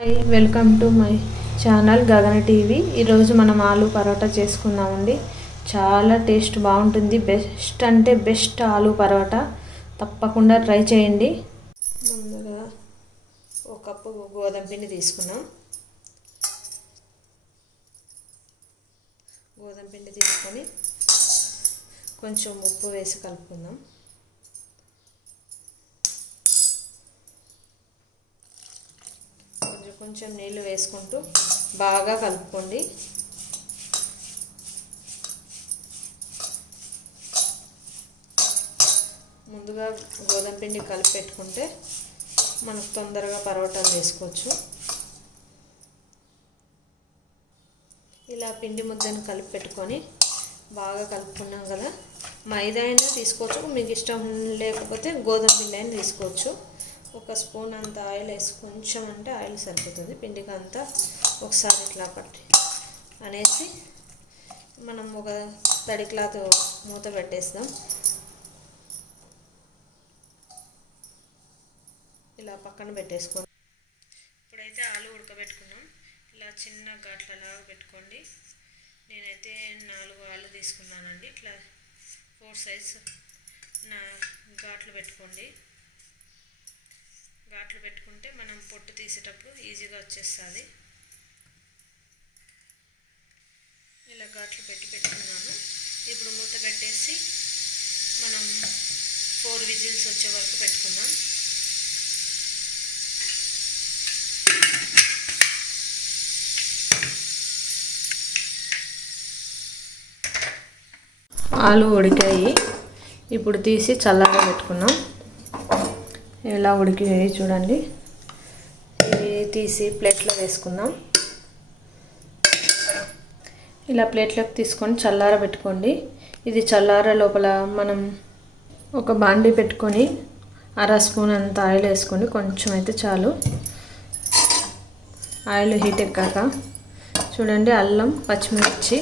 Welcome to my channel గగన TV. ఈరోజు మనం ఆలు పరోటా చేసుకుందామండి. చాలా టేస్ట్ బాగుంటుంది. బెస్ట్ అంటే బెస్ట్ ఆలు పరోటా. తప్పకుండా ట్రై చేయండి. ముందుగా ఒక కప్పు గోధుమ పిండి తీసుకున్నాం. గోధుమ పిండి తీసుకొని కొంచెం ఉప్పు వేసి కలుపుకుందాం. కొంచెం నీళ్ళు వేసుకుంటూ బాగా కలుపుకోండి. ముందుగా గోధుమ పిండి కలిపి పెట్టుకుంటే మనకు తొందరగా పరోటాలు వేసుకోవచ్చు. ఇలా పిండి ముద్దను కలిపి పెట్టుకొని బాగా కలుపుకున్నాం కదా. మైదా అయినా తీసుకోవచ్చు, మీకు ఇష్టం లేకపోతే గోధుమ పిండి అయినా తీసుకోవచ్చు. ఒక స్పూన్ అంత ఆయిల్ వేసి, కొంచెం అంటే ఆయిల్ సరిపోతుంది. పిండికి అంతా ఒకసారి ఇట్లా పట్టి అనేసి మనం ఒక తడి క్లాత్ మూత పెట్టేస్తాం. ఇలా పక్కన పెట్టేసుకోండి. ఇప్పుడైతే ఆలు ఉడకబెట్టుకున్నాం. ఇలా చిన్న ఘాట్లలాగా పెట్టుకోండి. నేనైతే 4 ఆలు తీసుకున్నానండి. ఇట్లా 4 సైజ్ ఘాట్లు పెట్టుకోండి. ఘాట్లు పెట్టుకుంటే మనం పొట్టు తీసేటప్పుడు ఈజీగా వచ్చేస్తుంది. ఇలా ఘాట్లు పెట్టుకున్నాను. ఇప్పుడు మూత పెట్టేసి మనం 4 విజిల్స్ వచ్చే వరకు పెట్టుకుందాం. ఆలు ఉడికాయి. ఇప్పుడు తీసి చల్లగా పెట్టుకున్నాం. ఎలా ఉడికాయి చూడండి. ఇవి తీసి ప్లేట్లో వేసుకుందాం. ఇలా ప్లేట్లోకి తీసుకొని చల్లార పెట్టుకోండి. ఇది చల్లార లోపల మనం ఒక బాండీ పెట్టుకొని 1/2 స్పూన్ అంత ఆయిల్ వేసుకోండి. కొంచెం అయితే చాలు. ఆయిల్ హీట్ ఎక్కాక చూడండి, అల్లం, పచ్చిమిర్చి,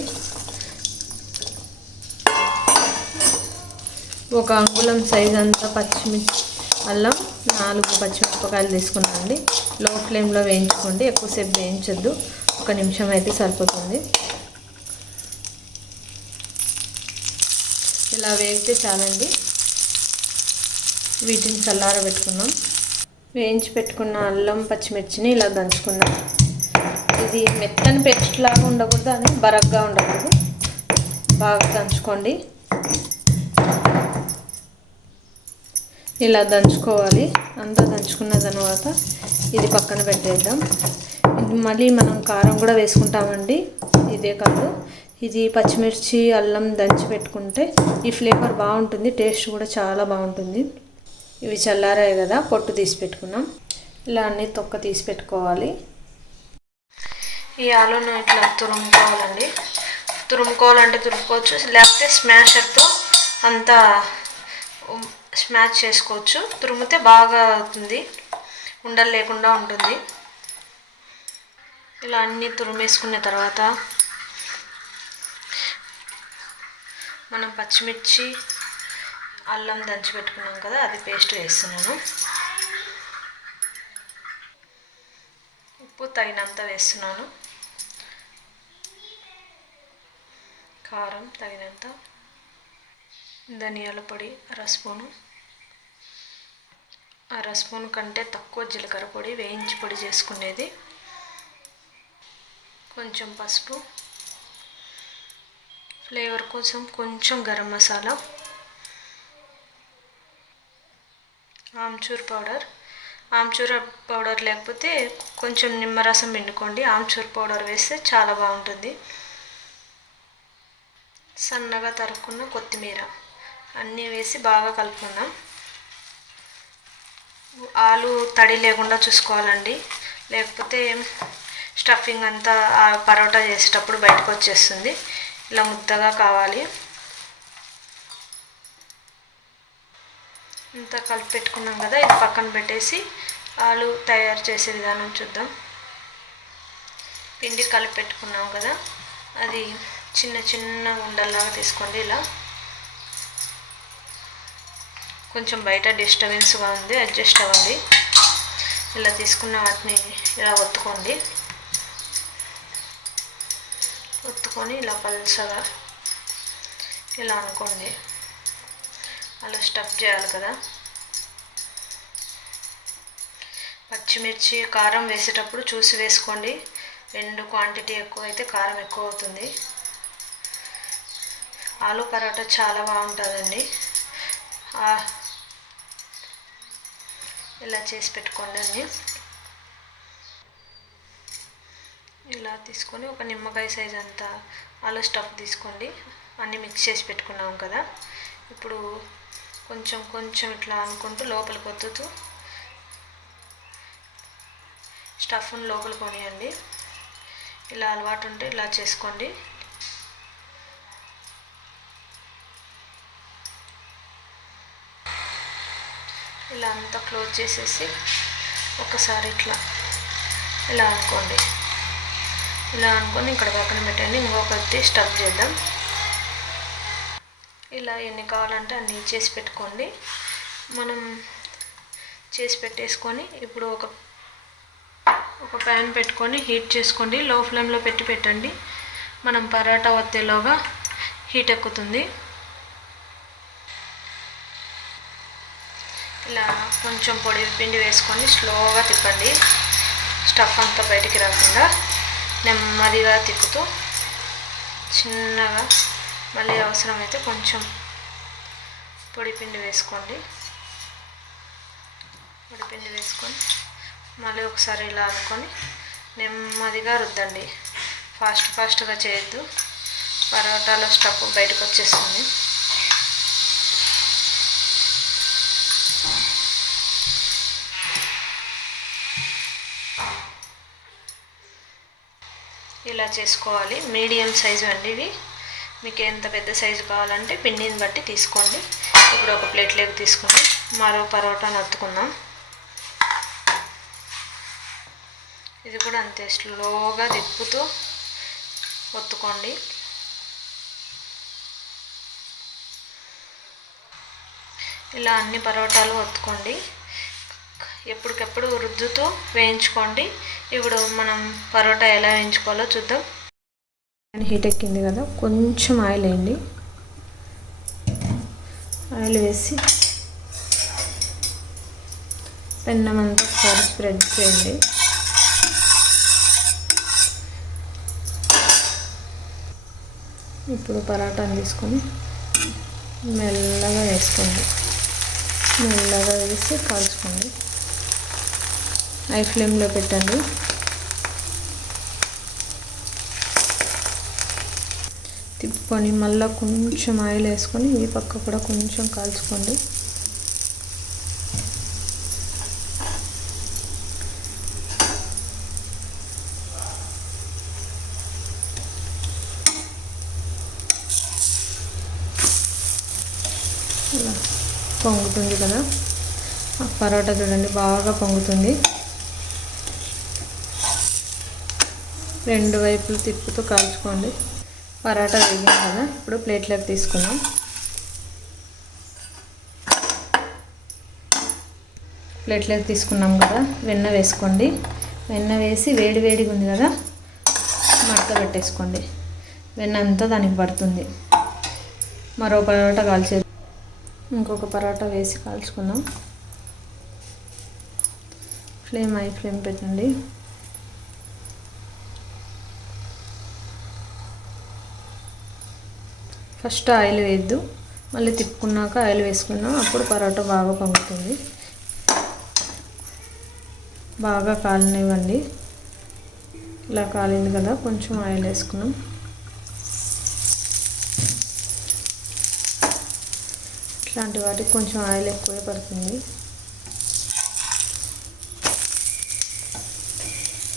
1 అంగుళం సైజ్ అంతా పచ్చిమిర్చి, అల్లం, 4 పచ్చిమిరపకాయలు తీసుకున్నానండి. లో ఫ్లేమ్లో వేయించుకోండి. ఎక్కువసేపు వేయించొద్దు, 1 నిమిషం అయితే సరిపోతుంది. ఇలా వేగితే చాలండి. వీటిని చల్లార పెట్టుకున్నాం. వేయించి పెట్టుకున్న అల్లం, పచ్చిమిర్చిని ఇలా దంచుకుందాం. ఇది మెత్తని పేస్ట్ లాగా ఉండకూడదు, అని బరగ్గా ఉండకూడదు. బాగా దంచుకోండి. ఇలా దంచుకోవాలి. అంతా దంచుకున్న తర్వాత ఇది పక్కన పెట్టేద్దాం. మళ్ళీ మనం కారం కూడా వేసుకుంటామండి. ఇదే కాదు, ఇది పచ్చిమిర్చి, అల్లం దంచి పెట్టుకుంటే ఈ ఫ్లేవర్ బాగుంటుంది. టేస్ట్ కూడా చాలా బాగుంటుంది. ఇవి చల్లారాయి కదా, పొట్టు తీసి పెట్టుకున్నాం. ఇలా అన్నీ తొక్క తీసి పెట్టుకోవాలి. ఈ ఆలును ఇట్లా తురుముకోవాలండి. తురుముకోవాలంటే తురుముకోవచ్చు, లేకపోతే స్మాషర్తో అంతా స్మాష్ చేసుకోవచ్చు. తురిమితే బాగా అవుతుంది, ఉండలు లేకుండా ఉంటుంది. ఇలా అన్నీ తురిమేసుకున్న తర్వాత మనం పచ్చిమిర్చి, అల్లం దంచి పెట్టుకున్నాం కదా, అది పేస్ట్ వేస్తున్నాను. ఉప్పు తగినంత వేస్తున్నాను. కారం తగినంత, ధనియాల పొడి 1/2 స్పూను, 1/2 స్పూన్ కంటే తక్కువ జీలకర్ర పొడి, వేయించి పొడి చేసుకునేది, కొంచెం పసుపు, ఫ్లేవర్ కోసం కొంచెం గరం మసాలా, ఆమ్చూర్ పౌడర్ లేకపోతే కొంచెం నిమ్మరసం పిండుకోండి. ఆమ్చూర్ పౌడర్ వేస్తే చాలా బాగుంటుంది. సన్నగా తరుక్కున్న కొత్తిమీర అన్నీ వేసి బాగా కలుపుకుందాం. ఆలు తడి లేకుండా చూసుకోవాలండి, లేకపోతే స్టఫింగ్ అంతా పరోటా చేసేటప్పుడు బయటకు వచ్చేస్తుంది. ఇలా ముద్దగా కావాలి. ఇంత కలిపి పెట్టుకున్నాం కదా, ఇది పక్కన పెట్టేసి ఆలు తయారు చేసే విధానం చూద్దాం. పిండి కలిపి పెట్టుకున్నాం కదా, అది చిన్న చిన్న ఉండల్లాగా తీసుకోండి. ఇలా కొంచెం బయట డిస్టర్బెన్స్గా ఉంది, అడ్జస్ట్ అవ్వండి. ఇలా తీసుకున్న వాటిని ఇలా ఒత్తుకోండి. ఒత్తుకొని ఇలా పల్చగా ఇలా అనుకోండి. అలా స్టఫ్ చేయాలి కదా. పచ్చిమిర్చి కారం వేసేటప్పుడు చూసి వేసుకోండి. 2 క్వాంటిటీ ఎక్కువ అయితే కారం ఎక్కువ అవుతుంది. ఆలు పరోటా చాలా బాగుంటుందండి. ఇలా చేసి పెట్టుకోండి. అన్నీ ఇలా తీసుకొని ఒక నిమ్మకాయ సైజ్ అంతా ఆలు స్టఫ్ తీసుకోండి. అన్నీ మిక్స్ చేసి పెట్టుకున్నాం కదా. ఇప్పుడు కొంచెం కొంచెం ఇట్లా అనుకుంటూ లోపలికి ఒత్తుతూ స్టఫ్ని లోపల కొనియండి. ఇలా అలవాటు ఉంటే ఇలా చేసుకోండి. ఇలా అంతా క్లోజ్ చేసేసి ఒకసారి ఇలా అనుకోండి. ఇలా అనుకొని ఇక్కడ పక్కన పెట్టండి. ఇంకొకటి స్టఫ్ చేద్దాం. ఇలా ఎన్ని కావాలంటే అన్ని చేసి పెట్టుకోండి. మనం చేసి పెట్టేసుకొని ఇప్పుడు ఒక ప్యాన్ పెట్టుకొని హీట్ చేసుకోండి. లో ఫ్లేమ్లో పెట్టండి. మనం పరోటా వత్తేలోగా హీట్ ఎక్కుతుంది. ఇలా కొంచెం పొడి పిండి వేసుకొని స్లోగా తిప్పండి. స్టఫ్ అంతా బయటికి రాకుండా నెమ్మదిగా తిప్పుతూ చిన్నగా మళ్ళీ అవసరమైతే కొంచెం పొడి పిండి వేసుకోండి. పొడి పిండి వేసుకొని మళ్ళీ ఒకసారి ఇలా అనుకొని నెమ్మదిగా రుద్దండి. ఫాస్ట్గా చేయొద్దు. పరోటాలో స్టఫ్ బయటకు వచ్చేస్తుంది. ఇలా చేసుకోవాలి. మీడియం సైజు అండి ఇవి. మీకు ఎంత పెద్ద సైజు కావాలంటే పిండిని బట్టి తీసుకోండి. ఇప్పుడు ఒక ప్లేట్లోకి తీసుకొని మరో పరోటాను ఒత్తుకుందాం. ఇది కూడా అంతే స్లోగా తిప్పుతూ ఒత్తుకోండి. ఇలా అన్ని పరోటాలు ఒత్తుకోండి. ఎప్పటికప్పుడు రుద్దుతూ వేయించుకోండి. ఇప్పుడు మనం పరోటా ఎలా వేయించుకోవాలో చూద్దాం. హీట్ ఎక్కింది కదా, కొంచెం ఆయిల్ వేయండి. ఆయిల్ వేసి పెన్నం అంతా ఒకసారి స్ప్రెడ్ చేయండి. ఇప్పుడు పరోటాను తీసుకొని మెల్లగా వేసుకోండి. మెల్లగా వేసి కాల్చుకోండి. హై ఫ్లేమ్లో పెట్టండి. తిప్పుకొని మళ్ళీ కొంచెం ఆయిల్ వేసుకొని ఈ పక్క కూడా కొంచెం కాల్చుకోండి. ఇలా పొంగుతుంది కదా, పరోటా చూడండి బాగా పొంగుతుంది. 2 వైపులు తిప్పుతూ కాల్చుకోండి. పరోటా వేగింది కదా, ఇప్పుడు ప్లేట్లోకి తీసుకుందాం. ప్లేట్లోకి తీసుకున్నాం కదా, వెన్న వేసుకోండి. వెన్న వేసి వేడిగా ఉంది కదా, మడత పెట్టేసుకోండి. వెన్న అంతా దానికి పడుతుంది. మరో పరోటా కాల్చేది. ఇంకొక పరోటా వేసి కాల్చుకుందాం. హై ఫ్లేమ్ పెట్టండి. ఫస్ట్ ఆయిల్ వేయద్దు, మళ్ళీ తిప్పుకున్నాక ఆయిల్ వేసుకున్నాం. అప్పుడు పరోటా బాగా పొంగుతుంది. బాగా కాలనివ్వండి. ఇలా కాలింది కదా, కొంచెం ఆయిల్ వేసుకున్నాం. ఇట్లాంటి వాటికి కొంచెం ఆయిల్ ఎక్కువే పడుతుంది.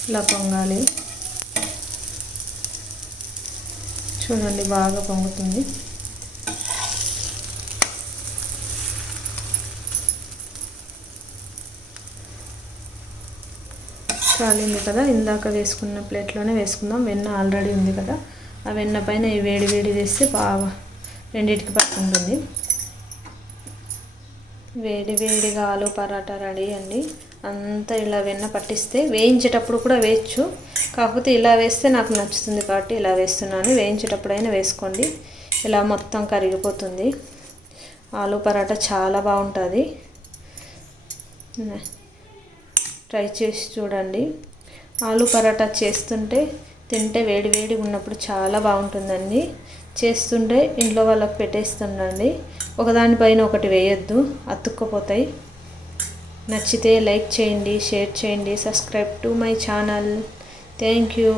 ఇలా పొంగాలి. చూడండి బాగా పొంగుతుంది. కాలింది కదా, ఇందాక వేసుకున్న ప్లేట్లోనే వేసుకుందాం. వెన్న ఆల్రెడీ ఉంది కదా, ఆ వెన్న పైన ఈ వేడి వేస్తే బాగా రెండింటికి పట్టుకుంటుంది. వేడిగా ఆలు పరాటా రెడీ అండి. అంతా ఇలా వెన్న పట్టిస్తే వేయించేటప్పుడు కూడా వేయచ్చు. కాకపోతే ఇలా వేస్తే నాకు నచ్చుతుంది కాబట్టి ఇలా వేస్తున్నాను. వేయించేటప్పుడైనా వేసుకోండి, ఇలా మొత్తం కరిగిపోతుంది. ఆలు పరాటా చాలా బాగుంటుంది, ట్రై చేసి చూడండి. ఆలు పరాటా చేస్తుంటే తింటే వేడి వేడి ఉన్నప్పుడు చాలా బాగుంటుందండి. చేస్తుంటే ఇంట్లో వాళ్ళకి పెట్టేస్తుండండి. ఒకదానిపైన ఒకటి వేయొద్దు, అతుక్కుపోతాయి. నచ్చితే లైక్ చేయండి, షేర్ చేయండి, subscribe to my channel. Thank you.